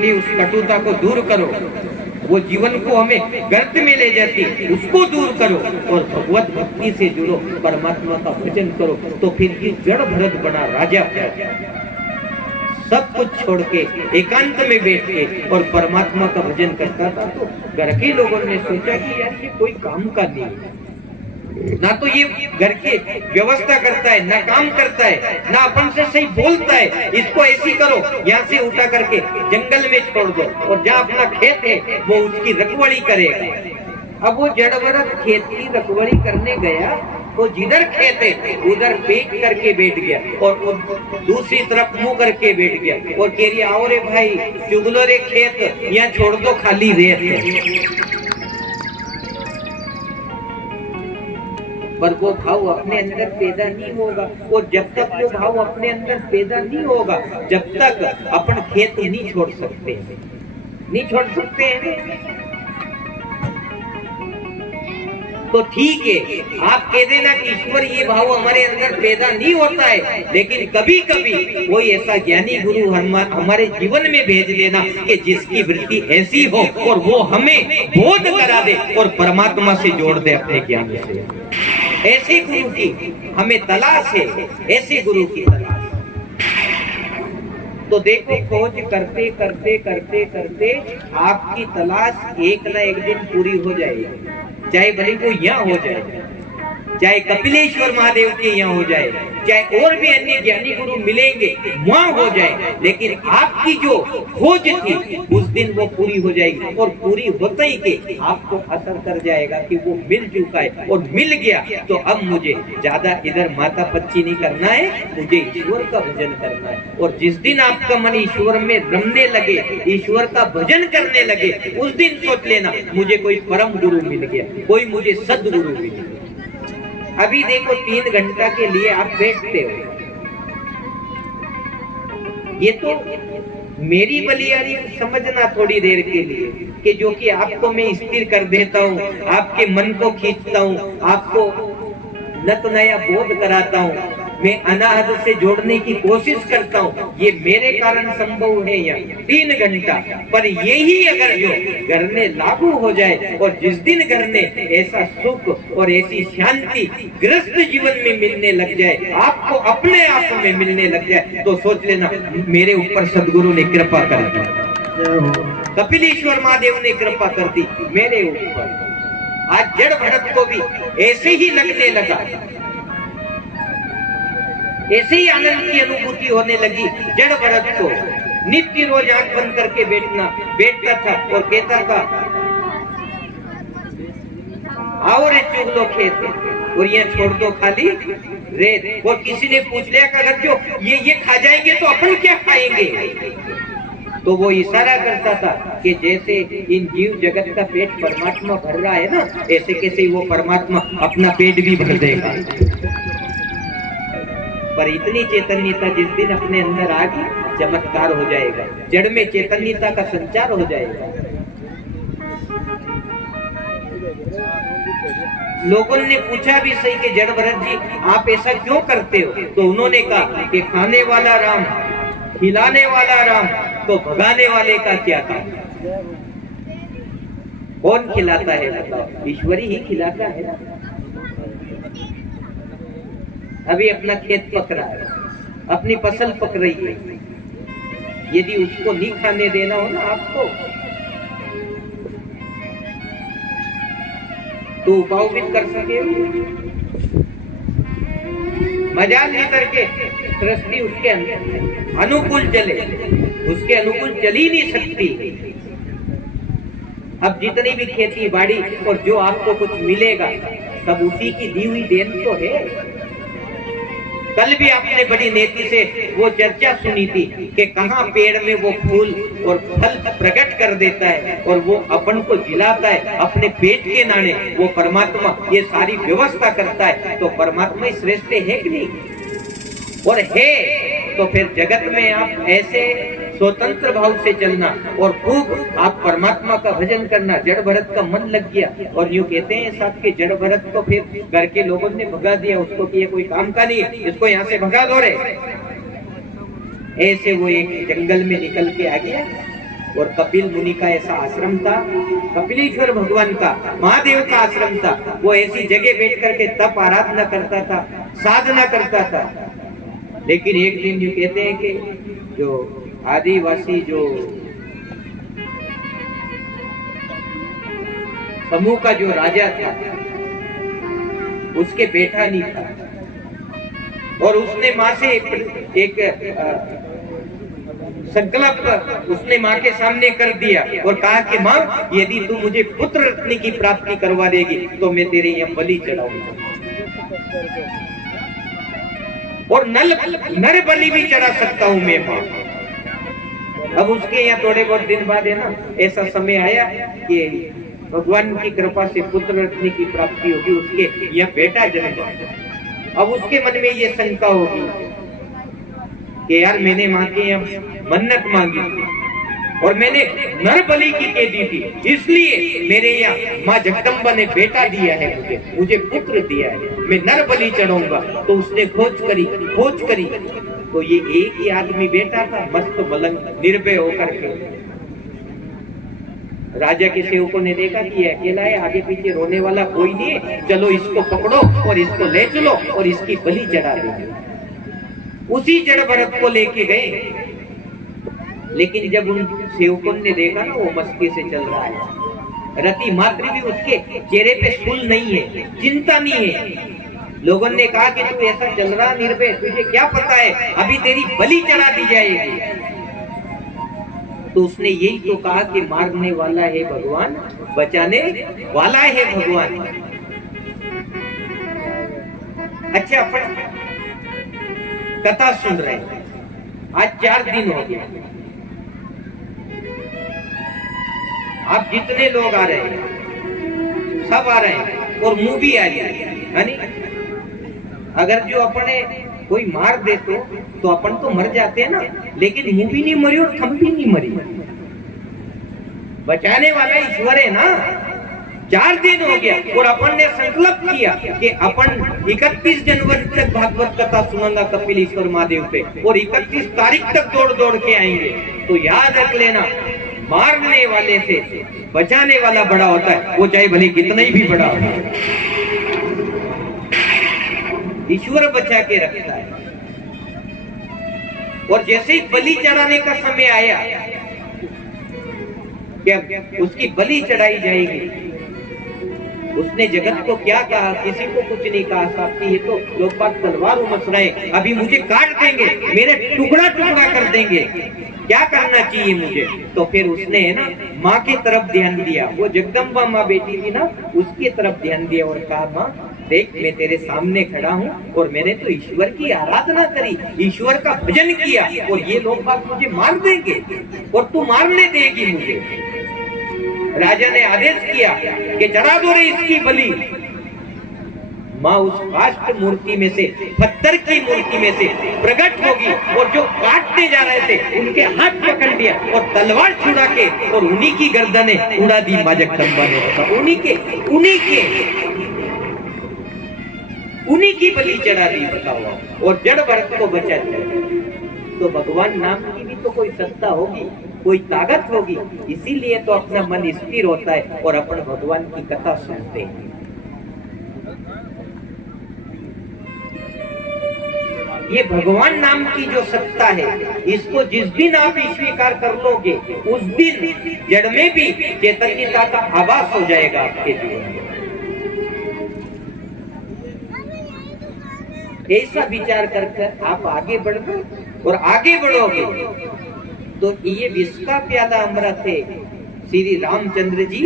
इसलिए उस कटुता को दूर करो, वो जीवन को हमें गर्त में ले जाती, उसको दूर करो और भगवत भक्ति से जुड़ो, परमात्मा का भजन करो। तो फिर ये जड़ भरत बना राजा, सब कुछ छोड़ के एकांत में बैठ के और परमात्मा का भजन करता था। तो घर के लोगों ने सोचा कि यार ये कोई काम का नहीं, ना तो ये घर की व्यवस्था करता है, ना काम करता है, ना अपन से सही बोलता है, इसको ऐसी करो, यहाँ से उठा करके जंगल में छोड़ दो और जहाँ अपना खेत है वो उसकी रखवाली करेगा। अब वो जड़ भरत खेत की रखवाली करने गया, वो जिधर खेत है उधर पेट करके बैठ गया और दूसरी तरफ मुंह करके बैठ गया और कह रही आओ रे भाई, चुगलो रे खेत, यहाँ छोड़ दो, खाली रेत है। पर वो भाव अपने अंदर पैदा नहीं होगा, और जब तक वो भाव अपने अंदर पैदा नहीं होगा, जब तक अपन खेत नहीं छोड़ सकते, नहीं छोड़ सकते हैं। तो ठीक है, आप कह देना कि ईश्वर ये भाव हमारे अंदर पैदा नहीं होता है, लेकिन कभी कभी कोई ऐसा ज्ञानी गुरु हमारे जीवन में भेज देना कि जिसकी वृत्ति ऐसी हो और वो हमें बोध करा दे और परमात्मा से जोड़ दे अपने ज्ञान से। ऐसे गुरु की हमें तलाश है, ऐसे गुरु की तलाश। तो देखो, खोज करते करते करते करते आपकी तलाश एक ना एक दिन पूरी हो जाएगी, चाहे भले वो यहाँ हो जाए, चाहे कपिलेश्वर महादेव के यहाँ हो जाए, चाहे और भी अन्य ज्ञानी गुरु मिलेंगे वहाँ हो जाए, लेकिन आपकी जो खोज थी उस दिन वो पूरी हो जाएगी। और पूरी होते ही के आपको असर कर जाएगा कि वो मिल चुका है और मिल गया, तो अब मुझे ज्यादा इधर माता पच्ची नहीं करना है, मुझे ईश्वर का भजन करना है। और जिस दिन आपका मन ईश्वर में रमने लगे, ईश्वर का भजन करने लगे, उस दिन सोच लेना मुझे कोई परम गुरु मिल गया, कोई मुझे सदगुरु मिल गया। अभी देखो 3 घंटा के लिए आप बैठते हो, ये तो मेरी बलियारी समझना थोड़ी देर के लिए कि जो कि आपको मैं स्थिर कर देता हूँ, आपके मन को खींचता हूँ, आपको नत नया बोध कराता हूँ, मैं अनाहत से जोड़ने की कोशिश करता हूँ, ये मेरे कारण संभव है यहाँ 3 घंटा। पर यही अगर जो घर में लागू हो जाए और जिस दिन घर में ऐसा सुख और ऐसी शांति गृहस्थ जीवन में मिलने लग जाए, आपको अपने आप में मिलने लग जाए, तो सोच लेना मेरे ऊपर सदगुरु ने कृपा कर दी, कपिलेश्वर महादेव ने कृपा कर दी मेरे ऊपर। आज जड़ भरत को भी ऐसे ही लगने लगा, ऐसे ही आनंद की अनुभूति होने लगी जड़ भरत को। नित्य रोज आंख बंद करके बैठता था और कहता था आओ रे चुगलो खेत और यहाँ छोड़ दो खाली रेत। और किसी ने पूछ लिया कि अगर जो ये खा जाएंगे तो अपन क्या खाएंगे, तो वो इशारा करता था कि जैसे इन जीव जगत का पेट परमात्मा भर रहा है ना, ऐसे कैसे वो परमात्मा अपना पेट भी भर देगा। पर इतनी चैतन्यता जिस दिन अपने अंदर आ गई, चमत्कार हो जाएगा, जड़ में चैतन्यता का संचार हो जाएगा। लोगों ने पूछा भी सही कि जड़ भरत जी आप ऐसा क्यों करते हो, तो उन्होंने कहा कि खाने वाला राम, खिलाने वाला राम, तो भगाने वाले का क्या था। कौन खिलाता है बताओ, ईश्वरी ही खिलाता है। अभी अपना खेत पक रहा है, अपनी फसल पक रही है, यदि उसको नहीं खाने देना हो ना आपको, तो उपाय भी कर सके, मजाल नहीं करके सृष्टि उसके अनुकूल चले, उसके अनुकूल चल ही नहीं सकती। अब जितनी भी खेती बाड़ी और जो आपको कुछ मिलेगा सब उसी की दी हुई देन तो है। कल भी आपने बड़ी नेति से वो चर्चा सुनी थी कि कहाँ पेड़ में वो फूल और फल प्रकट कर देता है और वो अपन को जिलाता है अपने पेट के नाने, वो परमात्मा ये सारी व्यवस्था करता है। तो परमात्मा ही श्रेष्ठ है कि नहीं, और है तो फिर जगत में आप ऐसे स्वतंत्र भाव से चलना और खूब आप परमात्मा का भजन करना। जड़ भरत का मन लग गया और यूं कहते हैं साहब के जड़ भरत को फिर घर के लोगों ने भगा दिया उसको कि ये कोई काम का नहीं है, इसको यहाँ से भगा दो रे। ऐसे वो एक जंगल में निकल के आ गया और कपिल मुनि का ऐसा आश्रम था, कपिलेश्वर भगवान का, महादेव का आश्रम था। वो ऐसी जगह बैठ करके तप आराधना करता था, साधना करता था। लेकिन एक दिन जो कहते हैं कि जो आदिवासी जो समूह का जो राजा था, उसके बेटा नहीं था, और उसने माँ से एक संकल्प उसने माँ के सामने कर दिया और कहा कि माँ, यदि तू मुझे पुत्र रत्न की प्राप्ति करवा देगी तो मैं तेरे यहाँ बलि चढ़ाऊंगा, और नर बलि भी चढ़ा सकता हूँ मैं माँ। अब उसके यहाँ थोड़े बहुत दिन बाद है ना, ऐसा समय आया कि भगवान की कृपा से पुत्र रत्न की प्राप्ति होगी, उसके यह बेटा जन्म। अब उसके मन में ये शंका होगी कि यार मैंने माँ के यहाँ मन्नत मांगी थी और मैंने नर बलि की कह दी थी, इसलिए मेरे यहाँ माँ जगदम्बा ने बेटा दिया है, मुझे पुत्र दिया है, मैं नर बलि चढ़ाऊंगा। तो उसने खोज करी तो ये एक ही आदमी बेटा था, मस्त मलंग निर्भय होकर के। राजा के सेवकों ने देखा कि अकेला है, आगे पीछे रोने वाला कोई नहीं है, चलो इसको पकड़ो और इसको ले चलो और इसकी बलि चढ़ा दो। उसी जड़ भरत को लेके गए, लेकिन जब उन सेवकों ने देखा ना वो मस्ती से चल रहा है, रति मात्र भी उसके चेहरे पे शूल नहीं है, चिंता नहीं है। लोगों ने कहा कि तू ऐसा चल रहा निर्भय, तुझे क्या पता है अभी तेरी बलि चढ़ा दी जाएगी। तो उसने यही तो कहा कि मारने वाला है भगवान, बचाने वाला है भगवान। अच्छा, अपन कथा सुन रहे हैं, आज 4 दिन हो गया। आप जितने लोग आ रहे हैं सब आ रहे हैं और मुंह भी आ जाए, अगर जो अपने कोई मार दे तो अपन तो मर जाते हैं ना, लेकिन मुंह भी नहीं मरी और थम भी नहीं मरी। बचाने वाला ईश्वर है ना। 4 दिन हो गया और अपन ने संकल्प किया कि अपन 31 जनवरी तक भागवत कथा सुनांगा कपिलेश्वर महादेव पे, और 31 तारीख तक दौड़ के आएंगे। तो याद रख लेना, मारने वाले से बचाने वाला बड़ा होता है, वो चाहे भले कितना ही भी बड़ा हो, ईश्वर बचा के रखता है। और जैसे ही बलि चढ़ाने का समय आया, क्या उसकी बलि चढ़ाई जाएगी, उसने जगत को क्या कहा, किसी को कुछ नहीं कहा। साथी ये तो लोग बात तलवार उमस रहे, अभी मुझे काट देंगे, मेरे टुकड़ा कर देंगे, क्या करना चाहिए मुझे। तो फिर उसने है ना माँ की तरफ ध्यान दिया, वो जगदम्बा माँ बेटी थी ना, उसकी तरफ ध्यान दिया और कहा, माँ देख मैं तेरे सामने खड़ा हूँ और मैंने तो ईश्वर की आराधना करी, ईश्वर का भजन किया, और ये लोग बात मुझे मार देंगे और तू मारने देगी मुझे। राजा ने आदेश किया कि चढ़ा दो रे इसकी बलि। माँ उस काष्ठ मूर्ति में से, पत्थर की मूर्ति में से प्रकट होगी और जो काटने जा रहे थे उनके हाथ पकड़ लिया और तलवार छुड़ा के और उन्हीं की गर्दनें उड़ा दी माँ जगदम्बा ने। उन्हीं की बलि चढ़ा दी, बताओ, और जड़ भरत को बचा दिया। तो भगवान नाम की भी तो कोई सत्ता होगी, कोई ताकत होगी, इसीलिए तो अपना मन स्थिर होता है और अपन भगवान की कथा सुनते हैं। ये भगवान नाम की जो सत्ता है, इसको जिस दिन आप स्वीकार कर लोगे, उस दिन जड़ में भी चैतन्यता का आभास हो जाएगा आपके जीवन में। ऐसा विचार करके आप आगे बढ़ो, और आगे बढ़ोगे तो ये विष का प्याला अमृत है। श्री रामचंद्र जी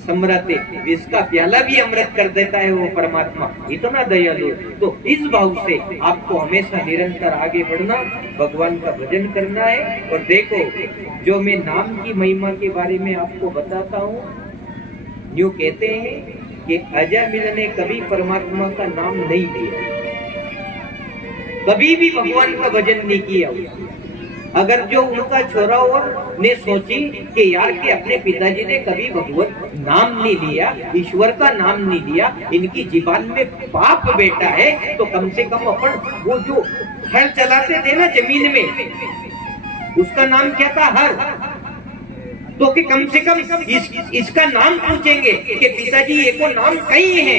समृत है, विष का प्याला भी अमृत कर देता है वो परमात्मा, इतना दयालु। तो इस भाव से आपको हमेशा निरंतर आगे बढ़ना, भगवान का भजन करना है। और देखो, जो मैं नाम की महिमा के बारे में आपको बताता हूँ, यूं कहते हैं कि अजय ने कभी परमात्मा का नाम नहीं लिया, कभी भी भगवान का भजन नहीं किया। अगर जो उनका छोरा और ने सोची कि यार के अपने पिताजी ने कभी भगवत नाम नहीं लिया, ईश्वर का नाम नहीं लिया, इनकी जीवन में पाप बेटा है, तो कम से कम अपन वो जो हल चलाते थे ना जमीन में, उसका नाम क्या था? हर। तो कि कम से कम इसका नाम पूछेंगे कि पिताजी ये को नाम कहीं है,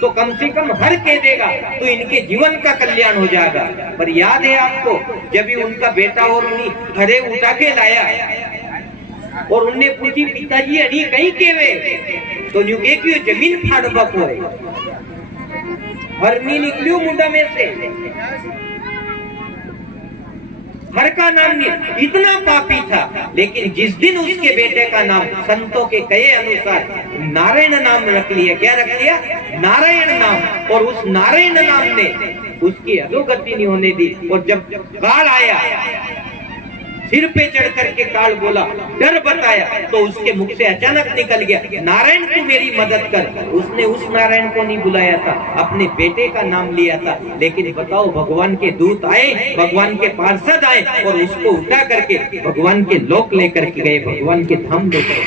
तो कम से कम हर कह देगा तो इनके जीवन का कल्याण हो जाएगा। पर याद है आपको, जब भी उनका बेटा और उन्हीं हरे उठा के लाया और उनने पूछी पिताजी अड़ी कहीं केवे, तो न्यू के क्यों जमीन फाड़बक हो हर नहीं निकलियो मुंडा में से, हर का नाम नहीं, इतना पापी था। लेकिन जिस दिन उसके बेटे का नाम संतों के कहे अनुसार नारायण नाम रख लिया, क्या रख लिया? नारायण नाम। और उस नारायण नाम ने उसकी अधोगति नहीं होने दी। और जब काल आया, सिर पे चढ़ करके काल बोला, डर बताया, तो उसके मुख से अचानक निकल गया नारायण तू मेरी मदद कर। उसने उस नारायण को नहीं बुलाया था, अपने बेटे का नाम लिया था। लेकिन बताओ, भगवान के दूत आए, भगवान के पार्षद आए और उसको उठा करके भगवान के लोक लेकर के गए, भगवान के धाम लेकर।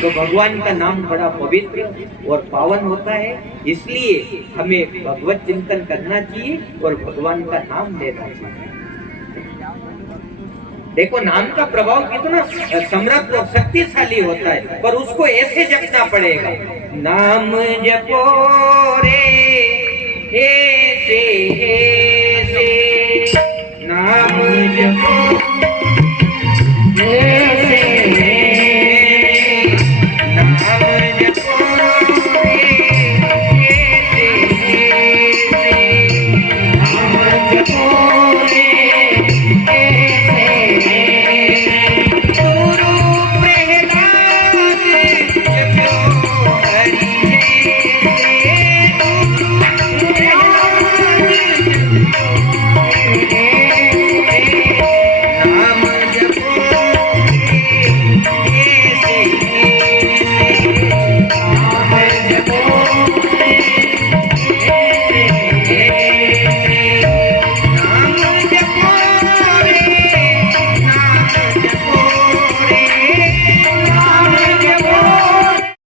तो भगवान का नाम बड़ा पवित्र और पावन होता है, इसलिए हमें भगवत चिंतन करना चाहिए और भगवान का नाम लेना चाहिए। देखो, नाम का प्रभाव कितना समृद्ध और शक्तिशाली होता है, पर उसको ऐसे जपना पड़ेगा। नाम जपो रे ऐसे ऐसे, नाम जपो